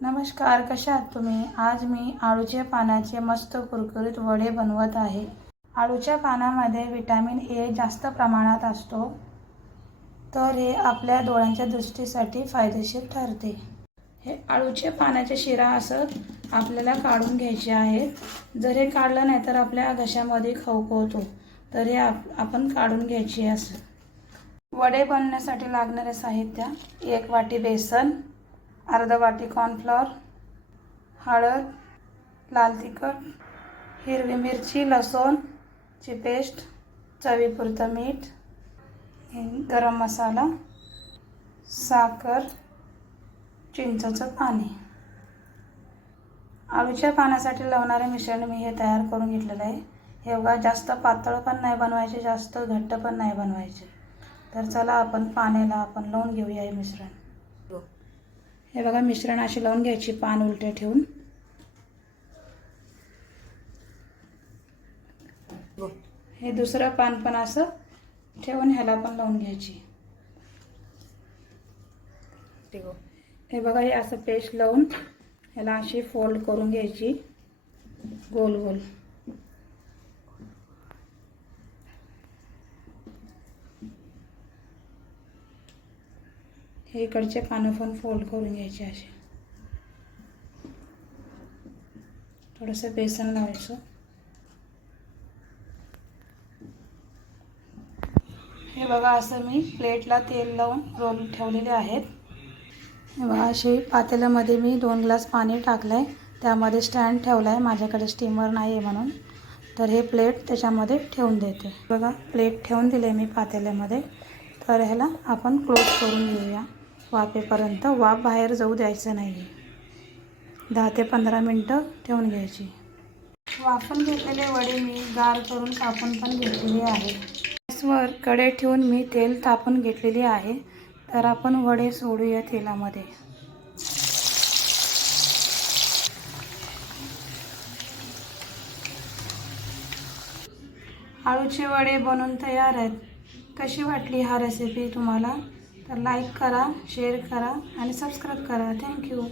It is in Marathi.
नमस्कार, कशा आहात तुम्ही? आज मी आळूच्या पानाचे मस्त कुरकुरीत वडे बनवत आहे। आळूच्या पानामध्ये विटॅमिन ए जास्त प्रमाणात असतो, तर हे आपल्या डोळ्यांच्या दृष्टीसाठी फायदेशीर ठरते। हे आळूच्या पानाचे शिरा असं आपल्याला काढून घ्यायचे आहेत। जर हे काढलं नाही तर आपल्या घशामध्ये खवखवतो, तर हे आपण काढून घ्यायचे असं। वडे बनवण्यासाठी लागणारे साहित्य: 1 वाटी बेसन, अर्धा वाटी कॉर्नफ्लॉवर, हळद, लाल तिखट, हिरवी मिरची, लसूणची पेस्ट, चवीपुरतं मीठ, गरम मसाला, साखर, चिंचेचं पाणी। आळूच्या पानासाठी लावणारे मिश्रण मी हे तयार करून घेतलेलं आहे। हे बघा, जास्त पातळ पण नाही बनवायचे, जास्त घट्ट पण नाही बनवायचे। तर चला आपण पाण्याला लावून घेऊया हे मिश्रण। हे बघा, मिश्रण अशी लावून घ्यायची पान उलटे ठेवून। हे दुसरं पान पण असं ठेवून ह्याला पण लावून घ्यायची। हे बघा, हे असं पेस्ट लावून ह्याला अशी फोल्ड करून घ्यायची गोल गोल। हे इकडचे पानं पण फोल्ड करून घ्यायचे असे। थोडंसं बेसन लावायचं। हे बघा, असं मी प्लेटला तेल लावून रोल ठेवलेले आहेत। हे बघा, असे पातेल्यामध्ये मी 2 ग्लास पाणी टाकलंय, त्यामध्ये स्टँड ठेवलाय, माझ्याकडे स्टीमर नाही आहे म्हणून। तर हे प्लेट त्याच्यामध्ये ठेवून देते। बघा, प्लेट ठेवून दिले मी पातेल्यामध्ये। तर ह्याला आपण क्लोज करून घेऊया वाफेपर्यंत। वाफ बाहेर जाऊ द्यायचं नाही। 10 ते 15 मिनटं ठेवून घ्यायची। वाफून घेतलेले वडे मी गार करून कापून पण घेतलेले आहे। गॅसवर कढई ठेवून मी तेल तापून घेतलेले आहे। तर आपण वडे सोडूया तेलामध्ये। आळूचे वडे बनवून तयार आहेत। कशी वाटली हा रेसिपी तुम्हाला? तर लाईक करा, शेअर करा आणि सबस्क्राईब करा। थँक्यू।